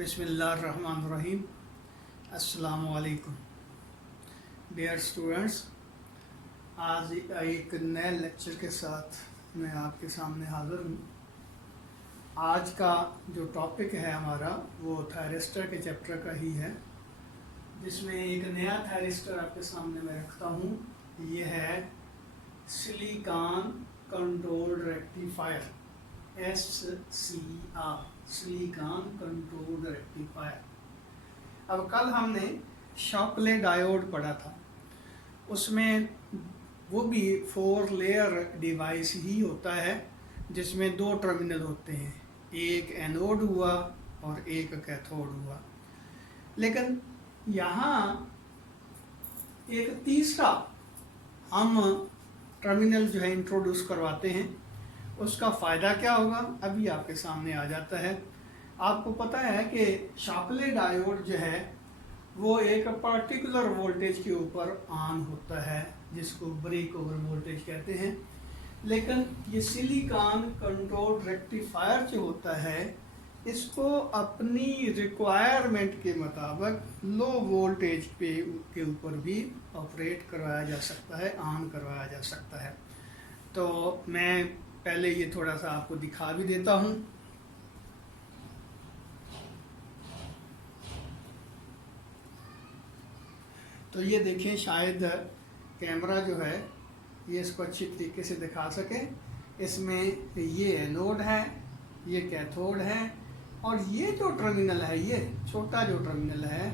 बिस्मिल्लाहिर्रहमानिर्रहीम। अस्सलामु अलैकुम डियर स्टूडेंट्स। आज एक नए लेक्चर के साथ मैं आपके सामने हाज़िर हूँ। आज का जो टॉपिक है हमारा वो थायरिस्टर के चैप्टर का ही है, जिसमें एक नया थायरिस्टर आपके सामने मैं रखता हूँ। ये है silicon controlled rectifier, SCR, silicon controlled rectifier. अब कल हमने शॉकले डायोड पढ़ा था, उसमें वो भी 4 लेयर डिवाइस ही होता है जिसमें 2 टर्मिनल होते हैं, एक एनोड हुआ और एक कैथोड हुआ। लेकिन यहाँ एक तीसरा हम टर्मिनल जो है इंट्रोड्यूस करवाते हैं। उसका फ़ायदा क्या होगा अभी आपके सामने आ जाता है। आपको पता है कि शॉकले डायोड जो है वो एक पर्टिकुलर वोल्टेज के ऊपर ऑन होता है, जिसको ब्रेक ओवर वोल्टेज कहते हैं। लेकिन ये सिलिकॉन कंट्रोल्ड रेक्टिफायर जो होता है, इसको अपनी रिक्वायरमेंट के मुताबिक लो वोल्टेज के ऊपर भी ऑपरेट करवाया जा सकता है, ऑन करवाया जा सकता है। तो मैं पहले ये थोड़ा सा आपको दिखा भी देता हूँ। तो ये देखें, शायद कैमरा जो है ये इसको अच्छी तरीके से दिखा सके। इसमें ये एनोड है, ये कैथोड है, और ये जो टर्मिनल है, ये छोटा जो टर्मिनल है,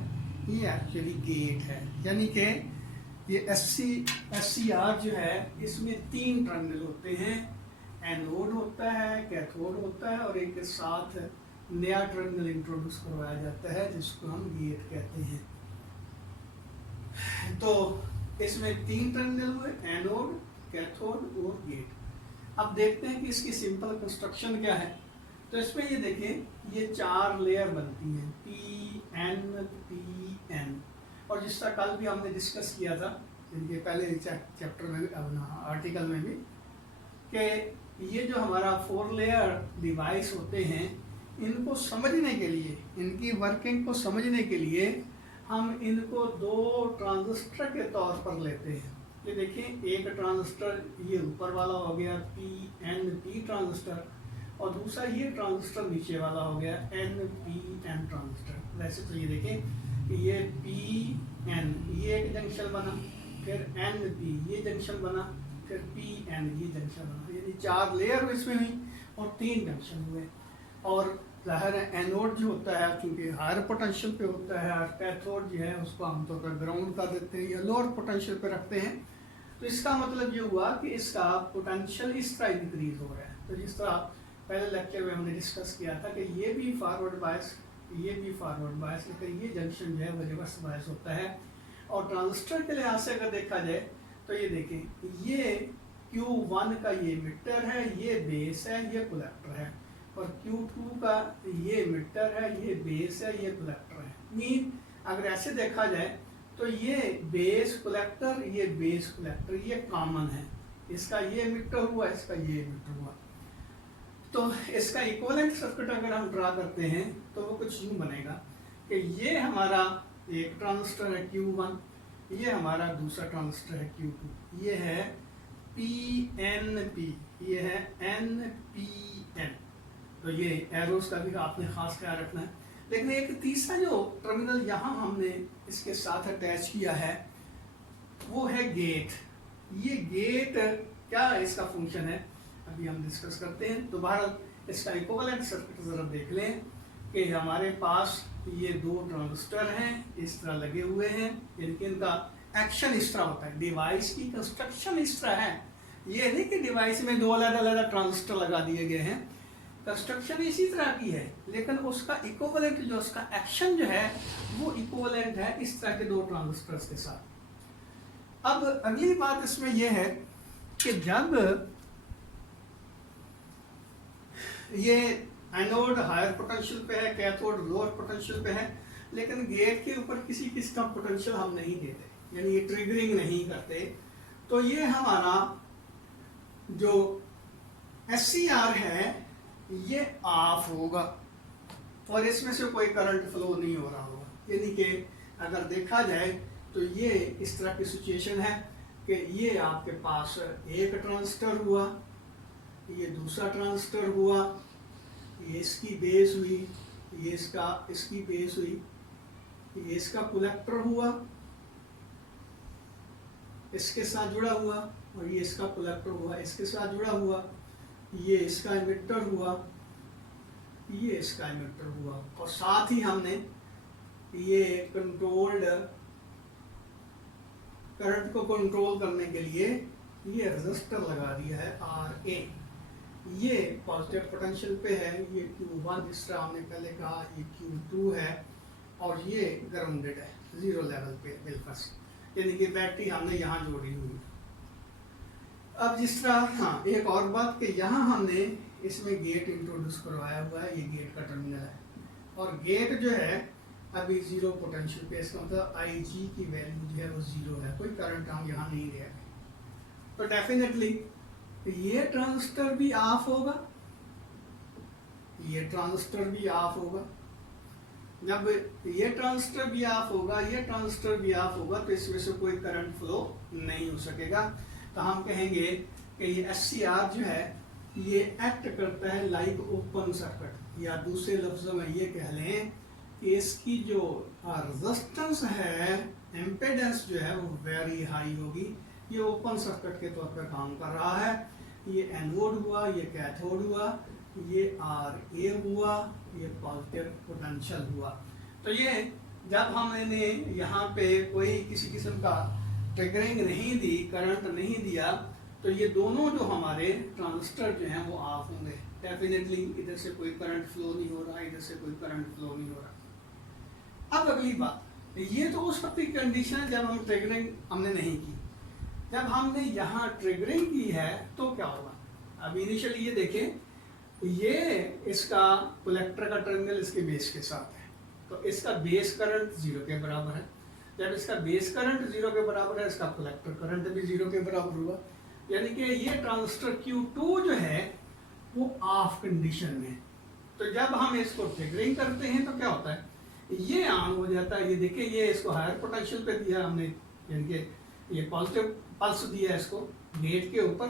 ये एक्चुअली गेट है। यानी कि ये SCR जो है, इसमें 3 टर्मिनल होते हैं, एनोड होता है, कैथोड होता है, और एक के साथ नया टर्मिनल इंट्रोड्यूस करवाया जाता है जिसको हम गेट कहते हैं। तो इसमें 3 टर्मिनल हुए, एनोड, कैथोड और गेट। अब देखते हैं कि इसकी सिंपल कंस्ट्रक्शन क्या है। तो इसमें ये देखें, ये 4 लेयर बनती हैं, PN। और जिस तरह कल भी हमने डिस्कस किया था इनके पहले चैप्टर में भी, आर्टिकल में भी, कि ये जो हमारा 4 लेयर डिवाइस होते हैं, इनको समझने के लिए, इनकी वर्किंग को समझने के लिए हम इनको 2 ट्रांजिस्टर के तौर पर लेते हैं। ये देखिए, एक ट्रांजिस्टर ये ऊपर वाला हो गया PNP ट्रांजिस्टर, और दूसरा ये ट्रांजिस्टर नीचे वाला हो गया NPN ट्रांजिस्टर। वैसे तो ये देखें कि ये PN ये एक जंक्शन बना, फिर NP ये जंक्शन बना, फिर PN ये जंक्शन बना, यानी 4 लेयर इसमें हुई और 3 जंक्शन हुए। और जाहिर है एनोड जो होता है, क्योंकि हायर पोटेंशियल पे होता है, और कैथोड जो है उसको आमतौर पर ग्राउंड कर देते हैं या लोअर पोटेंशियल पे रखते हैं। तो इसका मतलब ये हुआ कि इसका पोटेंशियल इस तरह इंक्रीज हो रहा है। तो जिस तरह पहले लेक्चर में हमने डिस्कस किया था कि ये भी फॉरवर्ड बायस, ये भी फॉरवर्ड बायस, लेकिन ये जंक्शन जो है वो रिवर्स बायस होता है। और ट्रांजिस्टर के लिहाज से अगर देखा जाए तो ये देखें, ये Q1 का ये emitter है, ये बेस है, ये कलेक्टर है, और Q2 का ये emitter है, ये बेस है, ये कलेक्टर है। मीन अगर ऐसे देखा जाए तो ये बेस कलेक्टर, ये बेस कलेक्टर, ये कॉमन है। इसका ये emitter हुआ, इसका ये emitter हुआ। तो इसका इक्विवेलेंट सर्किट अगर हम ड्रा करते हैं तो वो कुछ यूँ बनेगा कि ये हमारा एक ट्रांजिस्टर है Q1, ये हमारा दूसरा ट्रांजिस्टर है Q2, ये है PNP, ये है NPN। तो ये एरोस का भी आपने खास ख्याल रखना है। लेकिन एक तीसरा जो टर्मिनल यहाँ हमने इसके साथ अटैच किया है वो है गेट। ये गेट क्या इसका फंक्शन है अभी हम डिस्कस करते हैं। तो बहरहाल इसका इक्विवेलेंट सर्किट जरा देख लें कि हमारे पास ये 2 ट्रांजिस्टर हैं, इस तरह लगे हुए हैं, इनका एक्शन इस तरह होता है, डिवाइस की कंस्ट्रक्शन इस तरह है। ये नहीं कि डिवाइस में 2 अलग-अलग ट्रांजिस्टर लगा दिए गए हैं, कंस्ट्रक्शन इसी तरह की है, लेकिन उसका इक्विवेलेंट जो उसका एक्शन जो है वो इक्विवेलेंट है इस तरह के 2 ट्रांजिस्टर्स के साथ। अब अगली बात इसमें यह है कि जब ये एनोड हायर पोटेंशियल पे है, कैथोड लोअर पोटेंशियल पे है, लेकिन गेट के ऊपर किसी किसी का पोटेंशियल हम नहीं देते, यानी ये ट्रिगरिंग नहीं करते, तो ये हमारा जो SCR है ये ऑफ होगा। और इसमें से कोई करंट फ्लो नहीं हो रहा होगा। यानी कि अगर देखा जाए तो ये इस तरह की सिचुएशन है कि ये आपके पास एक ट्रांजिस्टर हुआ, ये दूसरा ट्रांजिस्टर हुआ, ये इसकी बेस हुई, ये इसकी बेस हुई, ये इसका कलेक्टर हुआ, इसके साथ जुड़ा हुआ, और ये इसका कलेक्टर हुआ, इसके साथ जुड़ा हुआ, ये इसका इमिटर हुआ, ये इसका इमिटर हुआ, और साथ ही हमने ये कंट्रोल्ड करंट को कंट्रोल करने के लिए ये रेजिस्टर लगा दिया है RA। ये पॉजिटिव पोटेंशियल पे है, ये Q1 जिस तरह हमने पहले कहा, ये Q2 है, और ये ग्राउंडेड है 0 लेवल पे बिल्कुल, यानी कि बैटरी हमने यहाँ जोड़ी हुई। अब जिस तरह, हाँ एक और बात कि यहाँ हमने इसमें गेट इंट्रोड्यूस करवाया हुआ है, ये गेट का टर्मिनल है, और गेट जो है अभी 0 पोटेंशियल पे, इसका मतलब IG की वैल्यू जो है वो 0 है, कोई करंट हम यहाँ नहीं दे रहे। तो डेफिनेटली ये ट्रांजिस्टर भी ऑफ होगा, ये ट्रांजिस्टर भी ऑफ होगा। जब ये ट्रांजिस्टर भी ऑफ होगा, ये ट्रांजिस्टर भी ऑफ होगा, तो इसमें से कोई करंट फ्लो नहीं हो सकेगा। तो हम कहेंगे कि ये SCR जो है ये एक्ट करता है लाइक ओपन सर्किट, या दूसरे लफ्जों में ये कह लें कि इसकी जो रेजिस्टेंस है, इम्पीडेंस जो है वो वेरी हाई होगी। ये ओपन सर्किट के तौर पर काम कर रहा है। ये एनोड हुआ, ये कैथोड हुआ, ये RA हुआ, ये पॉजिटिव पोटेंशियल हुआ। तो ये जब हमने यहाँ पे कोई किसी किस्म का ट्रिगरिंग नहीं दी, करंट नहीं दिया, तो ये दोनों जो हमारे ट्रांजिस्टर जो हैं वो ऑफ होंगे। डेफिनेटली इधर से कोई करंट फ्लो नहीं हो रहा, इधर से कोई करंट फ्लो नहीं हो रहा। अब अगली बात, ये तो उस वक्त की कंडीशन है जब हम ट्रिगरिंग हमने नहीं की। जब हमने यहाँ ट्रिगरिंग की है तो क्या होगा? अब इनिशियली ये देखें, ये इसका कलेक्टर का टर्मिनल इसके बेस के साथ है, तो इसका बेस करंट 0 के बराबर है। जब इसका बेस करंट 0 के बराबर है, इसका कलेक्टर करंट भी 0 के बराबर हुआ, यानी कि ये ट्रांजिस्टर Q2 जो है वो ऑफ कंडीशन में। तो जब हम इसको ट्रिगरिंग करते हैं तो क्या होता है, ये ऑन हो जाता है। ये देखिए, ये इसको हायर पोटेंशियल पे दिया हमने, यानी कि ये पॉजिटिव पल्स दिया है इसको गेट के ऊपर,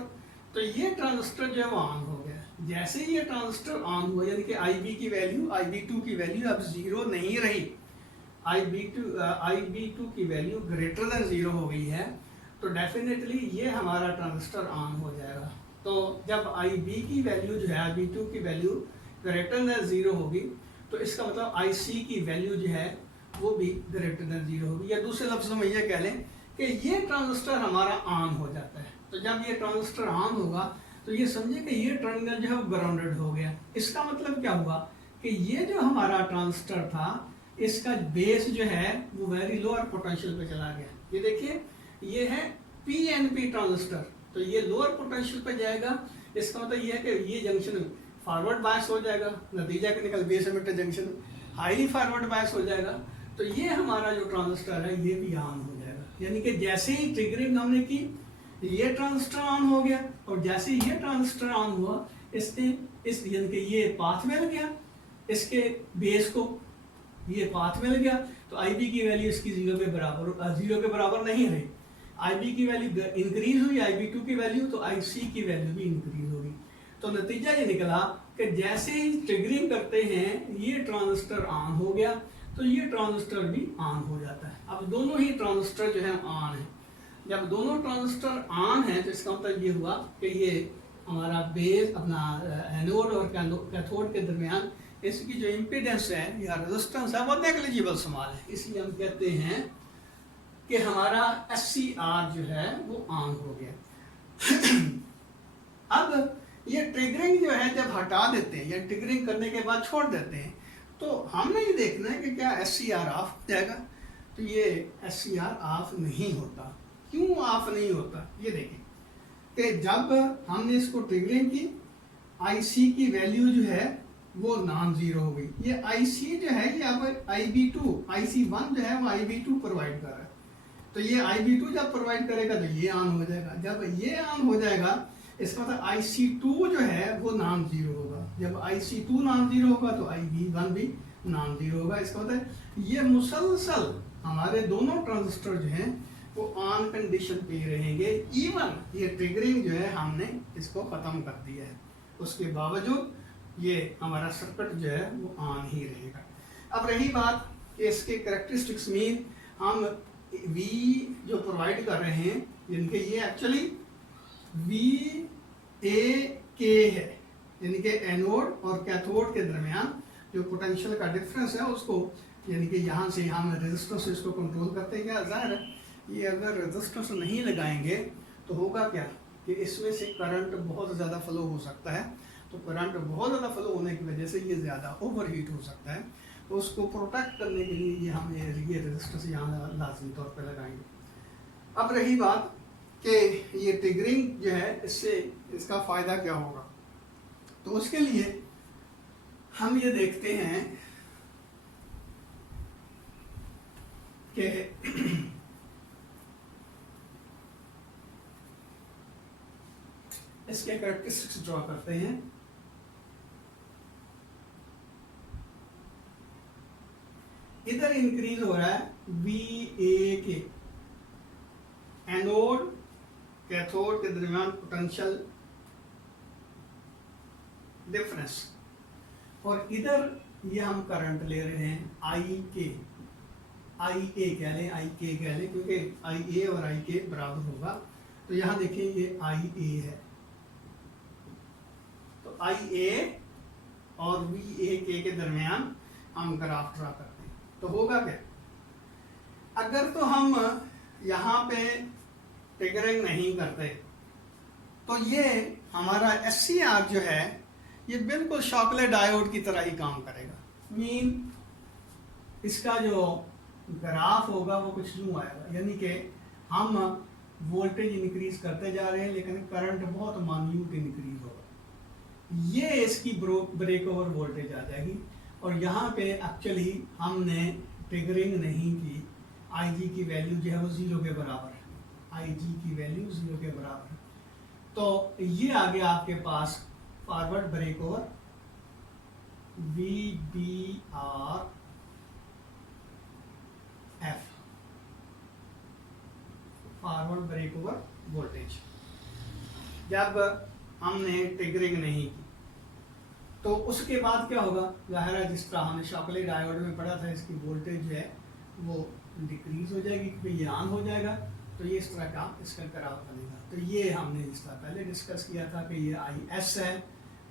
तो ये ट्रांजिस्टर जो है वो ऑन हो गया। जैसे ही ये ट्रांजिस्टर ऑन हुआ, यानी कि IB की वैल्यू, IB2 की वैल्यू अब 0 नहीं रही, IB2 की वैल्यू ग्रेटर देन 0 हो गई है, तो डेफिनेटली ये हमारा ट्रांजिस्टर ऑन हो जाएगा। तो जब IB की वैल्यू जो है, IB2 की वैल्यू ग्रेटर देन 0 होगी, तो इसका मतलब IC की वैल्यू जो है वो भी ग्रेटर देन 0 होगी। या दूसरे लफ्जों में ये कह लें कि ये ट्रांजिस्टर हमारा ऑन हो जाता है। तो जब ये ट्रांजिस्टर ऑन होगा तो ये समझे कि ये टर्मिनल जो है वो ग्राउंडेड हो गया। इसका मतलब क्या हुआ कि ये जो हमारा ट्रांजिस्टर था, इसका बेस जो है वो वेरी लोअर पोटेंशियल पे चला गया। ये देखिए, ये है PNP ट्रांजिस्टर, तो ये लोअर पोटेंशियल पे जाएगा। इसका मतलब ये है कि ये जंक्शन फॉरवर्ड बायस हो जाएगा, नतीजा के निकल base emitter junction highly forward bias हो जाएगा। तो ये हमारा जो ट्रांजिस्टर है ये भी ऑन हो जाएगा। यानी कि जैसे ही ट्रिगरिंग हमने की, ये ट्रांजिस्टर ऑन हो गया, और जैसे ही ये ट्रांजिस्टर ऑन हुआ, इसने इस यानी कि ये पाथ मिल गया इसके बेस को, ये पाथ मिल गया। तो IB की वैल्यू इसकी 0 के बराबर नहीं रही। IB की वैल्यू इंक्रीज हुई, IB2 की वैल्यू, तो IC की वैल्यू भी इंक्रीज होगी। तो नतीजा ये निकला कि जैसे ही ट्रिगरिंग करते हैं ये ट्रांजिस्टर ऑन हो गया, तो ये ट्रांजिस्टर भी ऑन हो जाता है। अब दोनों ही ट्रांजिस्टर जो है ऑन है। जब दोनों ट्रांजिस्टर ऑन है तो इसका मतलब ये हुआ कि ये हमारा बेस अपना एनोड और कैथोड के दरमियान इसकी जो इम्पीडेंस है या रेजिस्टेंस है वो नेग्लिजिबल स्मॉल है। इसलिए हम कहते हैं कि हमारा SCR जो है वो ऑन हो गया। अब ये ट्रिगरिंग जो है जब हटा देते हैं या ट्रिगरिंग करने के बाद छोड़ देते हैं, तो हमने ये देखना है कि क्या SCR ऑफ हो जाएगा। तो ये SCR ऑफ नहीं होता। क्यों ऑफ नहीं होता? ये देखें कि जब हमने इसको ट्रिगरिंग की, IC की वैल्यू जो है वो नॉन जीरो हो गई। ये IC जो है ये अब IB2, IC1 जो है वो IB2 प्रोवाइड कर रहा है। तो ये IB2 जब प्रोवाइड करेगा तो ये ऑन हो जाएगा। जब ये ऑन हो जाएगा, इसका मतलब IC2 जो है वो नॉन जीरो होगा। जब IC2 नॉन जीरो होगा तो IB1 भी नॉन जीरो होगा। इसका मतलब है ये मुसलसल हमारे दोनों ट्रांजिस्टर जो हैं वो ऑन कंडीशन पे रहेंगे, इवन ये ट्रिगरिंग जो है हमने इसको खत्म कर दिया है, उसके बावजूद ये हमारा सर्किट जो है वो ऑन ही रहेगा। अब रही बात कि इसके कैरेक्टरिस्टिक्स में हम V जो प्रोवाइड कर रहे हैं, जिनके ये एक्चुअली VAK है, यानी कि एनोड और कैथोड के दरमियान जो पोटेंशियल का डिफरेंस है उसको, यानी कि यहाँ से हम रेजिस्टेंस से इसको कंट्रोल करते हैं। क्या जाहिर है ये अगर रेजिस्टेंस नहीं लगाएंगे तो होगा क्या कि इसमें से करंट बहुत ज़्यादा फ्लो हो सकता है, तो करंट बहुत ज़्यादा फ्लो होने की वजह से ये ज़्यादा ओवरहीट हो सकता है, तो उसको प्रोटेक्ट करने के लिए ये हम ये रेजिस्टेंस यहाँ लाजमी तौर पर लगाएंगे। अब रही बात कि ये ट्रिगरिंग जो है इससे इसका फ़ायदा क्या होगा, तो उसके लिए हम ये देखते हैं कि इसके कैरेक्टरिस्टिक्स ड्रॉ करते हैं। इधर इंक्रीज हो रहा है VAK, एनोड कैथोड के दरमियान पोटेंशियल डिफरेंस, और इधर ये हम करंट ले रहे हैं IA कह लें, IK कह लें, क्योंकि IA और IK बराबर होगा। तो यहाँ देखिए ये IA है, तो IA और VAK के दरमियान हम ग्राफ ड्रा करते हैं, तो होगा क्या, अगर तो हम यहाँ पे ट्रिगरिंग नहीं करते तो ये हमारा SCR जो है ये बिल्कुल शॉकले डायोड की तरह ही काम करेगा। मीन इसका जो ग्राफ होगा वो कुछ यूँ आएगा, यानी कि हम वोल्टेज इंक्रीज करते जा रहे हैं लेकिन करंट बहुत मान्यूट इंक्रीज होगा, ये इसकी ब्रेक ओवर वोल्टेज आ जाएगी। और यहाँ पे एक्चुअली हमने ट्रिगरिंग नहीं की, IG की वैल्यू जो है वो 0 के बराबर है, IG की वैल्यू 0 के बराबर है, तो ये आ गया आपके पास forward break over VBRF। Forward break over voltage जब हमने ट्रिगरिंग नहीं की, तो उसके बाद क्या होगा, जाहिर है जिस तरह हमने शॉकले डायोड में पढ़ा था, इसकी वोल्टेज जो है वो डिक्रीज हो जाएगी क्योंकि ये ऑन हो जाएगा, तो ये इस तरह का इसका ग्राफ बनेगा। तो ये हमने जिस तरह पहले डिस्कस किया था कि ये IS है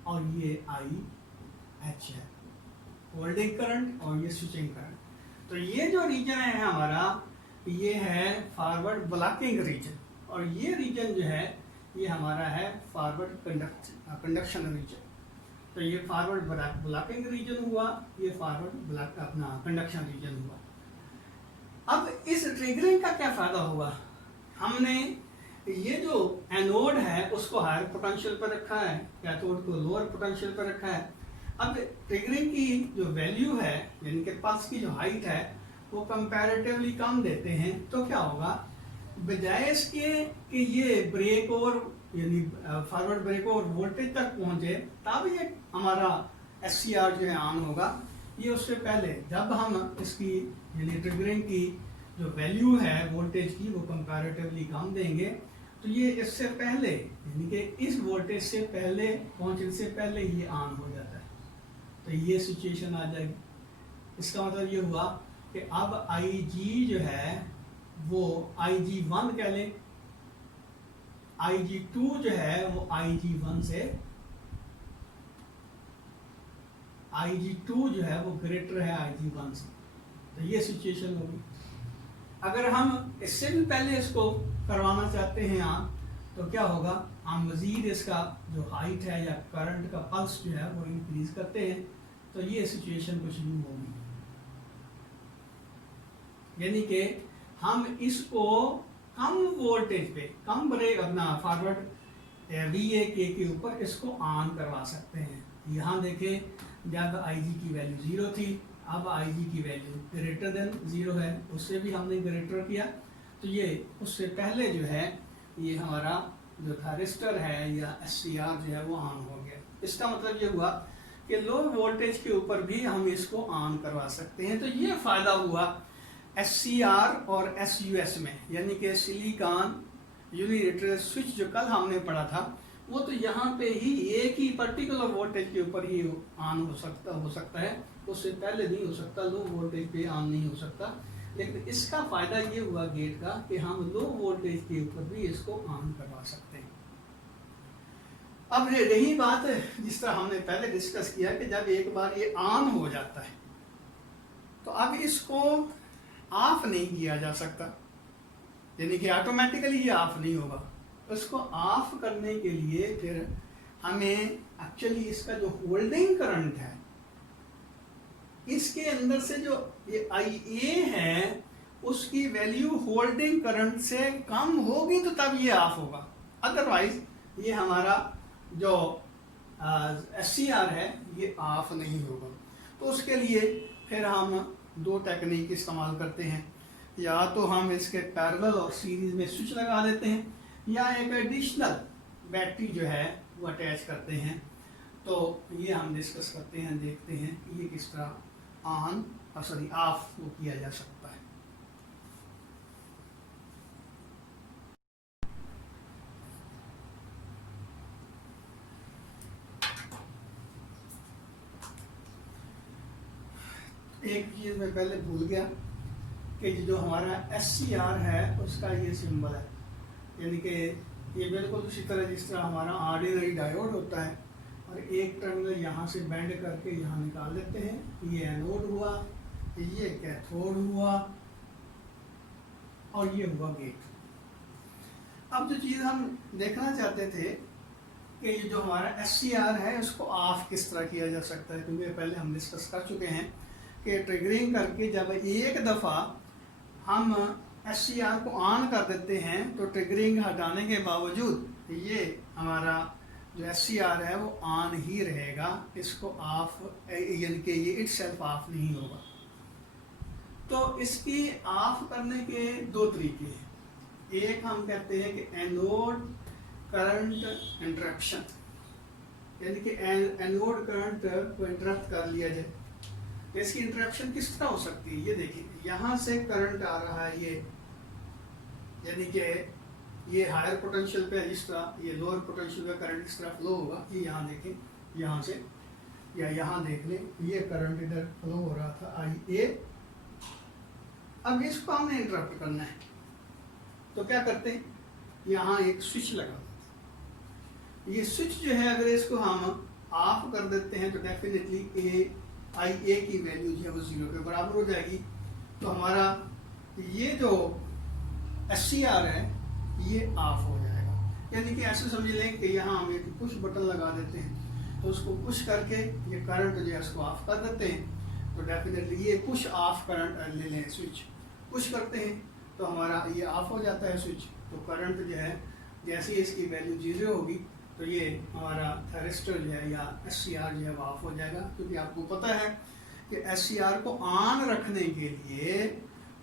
और ये IH है, होल्डिंग करंट और ये स्विचिंग करंट। तो ये जो रीजन है हमारा, ये है फॉरवर्ड ब्लॉकिंग रीजन, और ये रीजन जो है ये हमारा है फॉरवर्ड कंडक्शन रीजन। तो ये फॉरवर्ड ब्लॉकिंग रीजन हुआ, ये फॉरवर्ड अपना कंडक्शन रीजन हुआ। अब इस ट्रिगरिंग का क्या फायदा हुआ, हमने ये जो एनोड है उसको हायर पोटेंशियल पर रखा है, कैथोड को लोअर पोटेंशियल पर रखा है। अब ट्रिगरिंग की जो वैल्यू है, यानी कि पल्स की जो हाइट है वो कंपैरेटिवली कम देते हैं, तो क्या होगा, बजाय इसके कि ये ब्रेक ओवर यानी फॉरवर्ड ब्रेक ओवर वोल्टेज तक पहुंचे तब ये हमारा SCR जो है ऑन होगा, ये उससे पहले जब हम इसकी यानी ट्रिगरिंग की जो वैल्यू है वोल्टेज की वो कंपैरेटिवली कम देंगे, तो ये इससे पहले यानी कि इस वोल्टेज से पहले पहुंचने से पहले ये ऑन हो जाता है, तो ये सिचुएशन आ जाएगी। इसका मतलब ये हुआ कि अब IG जो है वो IG1 कह लें, IG2 जो है वो IG1 से, IG2 जो है वो ग्रेटर है IG1 से, तो ये सिचुएशन होगी। अगर हम इससे भी पहले इसको करवाना चाहते हैं यहाँ, तो क्या होगा, हम मज़ीद इसका जो हाइट है या करंट का पल्स जो है वो इंक्रीज करते हैं, तो ये सिचुएशन कुछ यूँ होगी, यानी कि हम इसको कम वोल्टेज पे, कम ब्रेक अपना फॉरवर्ड VAK के ऊपर इसको ऑन करवा सकते हैं। यहाँ देखें जब IG की वैल्यू 0 थी, अब IG की वैल्यू ग्रेटर देन 0 है, उससे भी हमने ग्रेटर किया, तो ये उससे पहले जो है ये हमारा जो थारिस्टर है या SCR जो है वो ऑन हो गया। इसका मतलब ये हुआ कि लो वोल्टेज के ऊपर भी हम इसको ऑन करवा सकते हैं। तो ये फ़ायदा हुआ SCR और SUS में, यानी कि सिलिकॉन यूनिलेटरल स्विच जो कल हमने पढ़ा था, वो तो यहाँ पे ही एक ही पर्टिकुलर वोल्टेज के ऊपर ही ऑन हो सकता है, उससे पहले नहीं हो सकता, लो वोल्टेज पे ऑन नहीं हो सकता। लेकिन इसका फ़ायदा ये हुआ गेट का कि हम लो वोल्टेज के ऊपर भी इसको ऑन करवा सकते हैं। अब रही बात जिस तरह हमने पहले डिस्कस किया कि जब एक बार ये ऑन हो जाता है तो अब इसको ऑफ नहीं किया जा सकता, यानी कि ऑटोमेटिकली ये ऑफ नहीं होगा। उसको ऑफ करने के लिए फिर हमें एक्चुअली इसका जो होल्डिंग करंट है, इसके अंदर से जो ये IA है उसकी वैल्यू होल्डिंग करंट से कम होगी तो तब ये ऑफ होगा, अदरवाइज ये हमारा जो SCR है ये ऑफ नहीं होगा। तो उसके लिए फिर हम दो टेक्निक इस्तेमाल करते हैं, या तो हम इसके पैरेलल और सीरीज में स्विच लगा देते हैं, या एक एडिशनल बैटरी जो है वो अटैच करते हैं। तो ये हम डिस्कस करते हैं, देखते हैं कि ये किस तरह ऑफ वो किया जा सकता है। एक चीज मैं पहले भूल गया कि जो हमारा SCR है उसका ये सिंबल है, यानी कि ये बिल्कुल उसी तरह जिस तरह हमारा ऑर्डिनरी डायोड होता है, और एक टर्मिनल यहाँ से बेंड करके यहाँ निकाल लेते हैं। ये एनोड हुआ, ये कैथोड हुआ, और ये हुआ गेट। अब जो चीज़ हम देखना चाहते थे कि ये जो हमारा SCR है उसको ऑफ किस तरह किया जा सकता है, क्योंकि पहले हम डिस्कस कर चुके हैं कि ट्रिगरिंग करके जब एक दफ़ा हम SCR को ऑन कर देते हैं तो ट्रिगरिंग हटाने के बावजूद ये हमारा जो SCR है वो ऑन ही रहेगा, इसको ऑफ यानी कि ये इटसेल्फ ऑफ नहीं होगा। तो इसकी ऑफ करने के दो तरीके हैं। एक हम कहते हैं कि एनोड करंट इंटरप्शन, यानी कि एनोड करंट को इंटरप्ट कर लिया जाए। इसकी इंटरप्शन किस तरह हो सकती है, ये देखिए, यहाँ से करंट आ रहा है ये, यानी कि ये हायर पोटेंशियल पे जिस तरह ये लोअर पोटेंशियल पे करंट इस तरह फ्लो होगा, ये यहाँ देखें, यहाँ से या यहाँ देख लें, ये करंट इधर फ्लो हो रहा था IA। अब इसको हमें इंटरप्ट करना है तो क्या करते हैं, यहाँ एक स्विच लगा देते हैं। ये स्विच जो है अगर इसको हम ऑफ कर देते हैं तो डेफिनेटली IA की वैल्यू जो है वो 0 के बराबर हो जाएगी। तो हमारा ये जो SCR है ये ऑफ हो जाएगा, यानी कि ऐसे समझ लें कि यहाँ हम एक पुश बटन लगा देते हैं, तो उसको पुश करके ये करंट जो है उसको ऑफ कर देते हैं। तो डेफिनेटली ये पुश ऑफ करंट ले लें, स्विच पुश करते हैं तो हमारा ये ऑफ हो जाता है स्विच। तो करंट जो है जैसे ही इसकी वैल्यू 0 होगी तो ये हमारा थैरिस्टर जो है या SCR जो है वो ऑफ हो जाएगा, क्योंकि आपको पता है कि SCR को ऑन रखने के लिए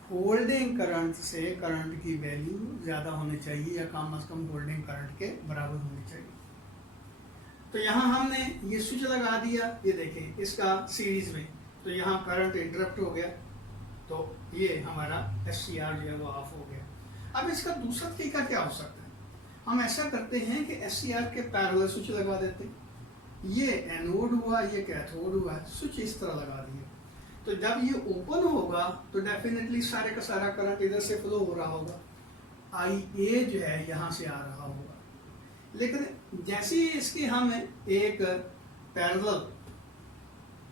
होल्डिंग करंट से करंट की वैल्यू ज़्यादा होनी चाहिए या कम से कम होल्डिंग करंट के बराबर होनी चाहिए। तो यहाँ हमने ये स्विच लगा दिया, ये देखें इसका सीरीज में, तो यहाँ करंट इंटरप्ट हो गया, तो ये हमारा SCR जो है वो ऑफ हो गया। अब इसका दूसरा तरीका क्या हो सकता है, हम ऐसा करते हैं कि SCR के पैरेलल स्विच लगा देते हैं। ये एनोड हुआ, ये कैथोड हुआ, स्विच इस तरह लगा दिया, तो जब ये ओपन होगा तो डेफिनेटली सारे का सारा करंट इधर से फ्लो हो रहा होगा, IA जो है यहाँ से आ रहा होगा। लेकिन जैसे ही इसकी हम एक पैरेलल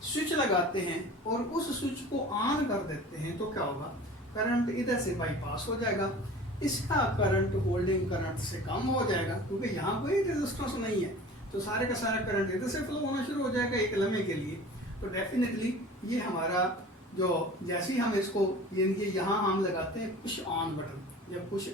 स्विच लगाते हैं और उस स्विच को ऑन कर देते हैं तो क्या होगा, करंट इधर से बाईपास हो जाएगा, इसका करंट होल्डिंग करंट से कम हो जाएगा, क्योंकि यहाँ कोई रेजिस्टेंस नहीं है, तो सारे का सारा करंट इधर से फ्लो होना शुरू हो जाएगा एक लम्हे के लिए। तो डेफिनेटली ये हमारा जो जैसे ही हम इसको ये यहाँ हम लगाते हैं पुश ऑन बटन, जब पुश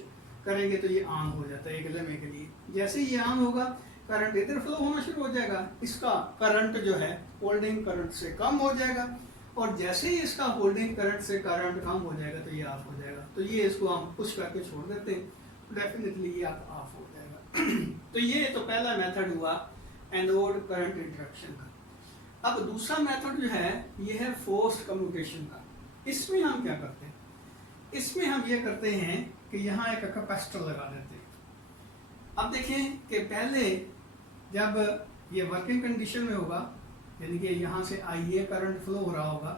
करेंगे तो ये ऑन हो जाता है एक लम्हे के लिए। जैसे ही ये ऑन होगा करंट इधर फ्लो होना शुरू हो जाएगा, इसका करंट जो है होल्डिंग करंट से कम हो जाएगा, और जैसे ही इसका होल्डिंग करंट से करंट कम हो जाएगा तो ये ऑफ हो जाएगा। तो ये इसको हम पुश करके छोड़ देते हैं, डेफिनेटली ये ऑफ हो जाएगा। तो ये तो पहला मेथड हुआ एनोड करंट इंटरप्शन का। अब दूसरा मेथड जो है ये है फोर्स्ड कम्युटेशन का। इसमें हम क्या करते हैं, इसमें हम ये करते हैं कि यहाँ एक कैपेसिटर लगा देते हैं। अब देखें कि पहले जब ये वर्किंग कंडीशन में होगा, यानी कि यहाँ से IA करंट फ्लो हो रहा होगा,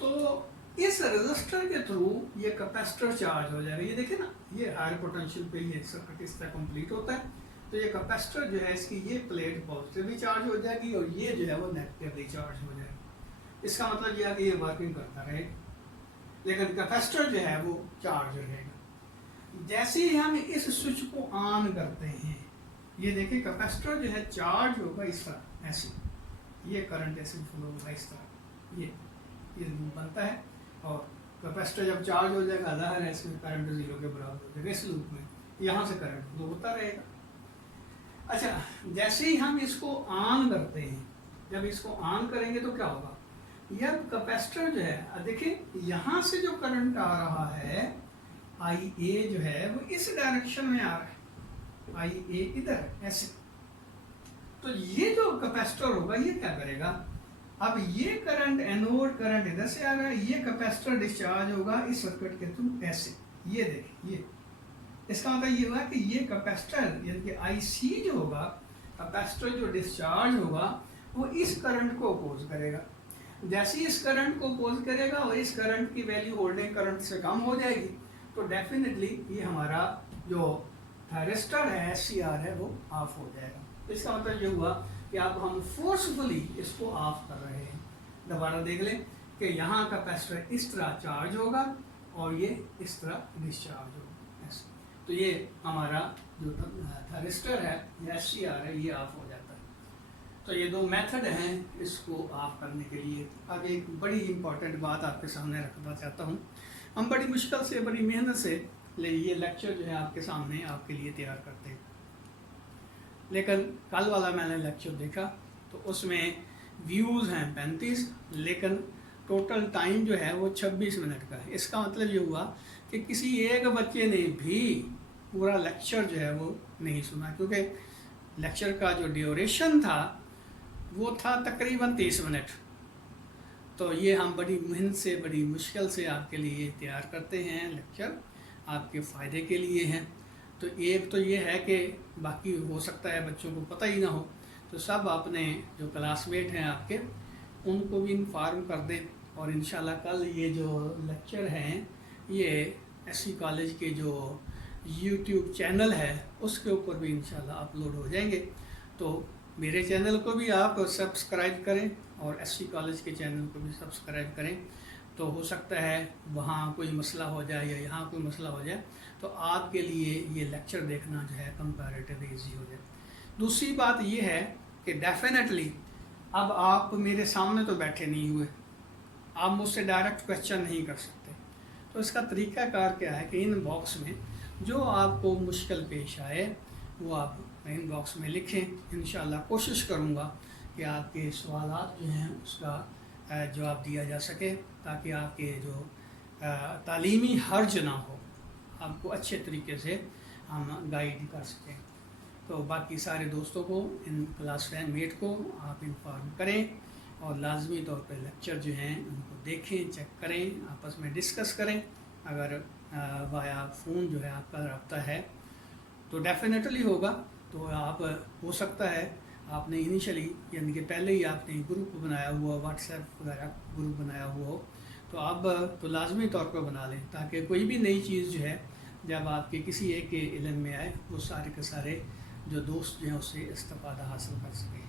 तो इस रेजिस्टर के थ्रू ये कैपेसिटर चार्ज हो जाएगा। ये देखें ना, ये हायर पोटेंशियल पे ये सर्किट इस तरह कंप्लीट होता है। तो ये कैपेसिटर जो है इसकी ये प्लेट पॉजिटिवली चार्ज हो जाएगी और ये जो है वो नेगेटिवली चार्ज हो जाएगा। इसका मतलब यह है कि ये वर्किंग करता रहेगा, लेकिन कैपेसिटर जो है वो चार्ज रहेगा। जैसे ही हम इस स्विच को ऑन करते हैं, ये देखिए कैपेसिटर जो है चार्ज होगा इस तरह, ऐसे ये करंट ऐसे फ्लो होगा इस तरह, ये लूप बनता है। और कैपेसिटर जब चार्ज हो जाएगा, ज़ाहिर है इसमें करंट 0 के बराबर हो जाएगा। इस लूप में यहाँ से करंट फ्लो होता रहेगा। अच्छा, जैसे ही हम इसको ऑन करते हैं, जब इसको ऑन करेंगे तो क्या होगा, यह कैपेसिटर जो है, देखिए यहाँ से जो करंट आ रहा है IA जो है वो इस डायरेक्शन में आ रहा है, IA इधर ऐसे। तो ये जो कैपेसिटर होगा ये क्या करेगा, अब ये करंट एनोड करंट इधर से आ रहा है, ये कैपेसिटर डिस्चार्ज होगा इस सर्किट के थ्रू ऐसे। ये देखिए, ये इसका मतलब ये हुआ कि ये कैपेसिटर यानी कि IC जो होगा, कैपेसिटर जो डिस्चार्ज होगा वो इस करंट को अपोज करेगा। जैसे ही इस करंट को अपोज करेगा और इस करंट की वैल्यू होल्डिंग करंट से कम हो जाएगी, तो डेफिनेटली ये हमारा जो थायरिस्टर है SCR है वो ऑफ हो जाएगा। इसका मतलब ये हुआ कि अब हम फोर्सफुली इसको ऑफ कर रहे हैं। दोबारा देख लें कि यहाँ कैपेसिटर इस तरह चार्ज होगा और ये इस तरह डिस्चार्ज होगा ऐसे। तो ये हमारा जो थायरिस्टर है या SCR है ये ऑफ हो जाता है। तो ये दो मेथड हैं इसको ऑफ करने के लिए। अब एक बड़ी इंपॉर्टेंट बात आपके सामने रखना चाहता हूँ। हम बड़ी मुश्किल से, बड़ी मेहनत से ये लेक्चर जो है आपके सामने आपके लिए तैयार करते हैं, लेकिन कल वाला मैंने लेक्चर देखा तो उसमें व्यूज़ हैं 35, लेकिन टोटल टाइम जो है वो 26 मिनट का है। इसका मतलब ये हुआ कि किसी एक बच्चे ने भी पूरा लेक्चर जो है वो नहीं सुना, क्योंकि लेक्चर का जो ड्यूरेशन था वो था तकरीबन 30 मिनट। तो ये हम बड़ी मेहनत से, बड़ी मुश्किल से आपके लिए तैयार करते हैं लेक्चर, आपके फ़ायदे के लिए हैं। तो एक तो ये है कि बाकी हो सकता है बच्चों को पता ही ना हो, तो सब अपने जो क्लासमेट हैं आपके उनको भी इन्फॉर्म कर दें। और इंशाल्लाह कल ये जो लेक्चर हैं ये SC कॉलेज के जो YouTube चैनल है उसके ऊपर भी इंशाल्लाह अपलोड हो जाएंगे। तो मेरे चैनल को भी आप सब्सक्राइब करें और SC कॉलेज के चैनल को भी सब्सक्राइब करें। तो हो सकता है वहाँ कोई मसला हो जाए या यहाँ कोई मसला हो जाए तो आपके लिए ये लेक्चर देखना जो है कंपैरेटिवली ईजी हो जाए। दूसरी बात ये है कि डेफिनेटली अब आप मेरे सामने तो बैठे नहीं हुए, आप मुझसे डायरेक्ट क्वेश्चन नहीं कर सकते। तो इसका तरीक़ाकार क्या है कि इन बॉक्स में जो आपको मुश्किल पेश आए वो आप इन बॉक्स में लिखें। इंशाल्लाह कोशिश करूँगा कि आपके सवालात जो हैं उसका जवाब दिया जा सके, ताकि आपके जो तालीमी हर्ज ना हो, आपको अच्छे तरीके से हम गाइड कर सकें। तो बाकी सारे दोस्तों को, इन क्लास मेट को आप इन्फॉर्म करें और लाजमी तौर पर लेक्चर जो हैं उनको देखें, चेक करें, आपस में डिस्कस करें। अगर वाया फ़ोन जो है आपका रब्ता है तो डेफिनेटली होगा। तो आप हो सकता है आपने इनिशियली यानी कि पहले ही आपने ग्रुप बनाया हुआ, व्हाट्सएप वगैरह ग्रुप बनाया हुआ हो, तो अब तो लाजमी तौर पर बना लें, ताकि कोई भी नई चीज़ जो है जब आपके किसी एक के इल्म में आए वो सारे के सारे जो दोस्त जो हैं उससे इस्तेफ़ादा हासिल कर सकें।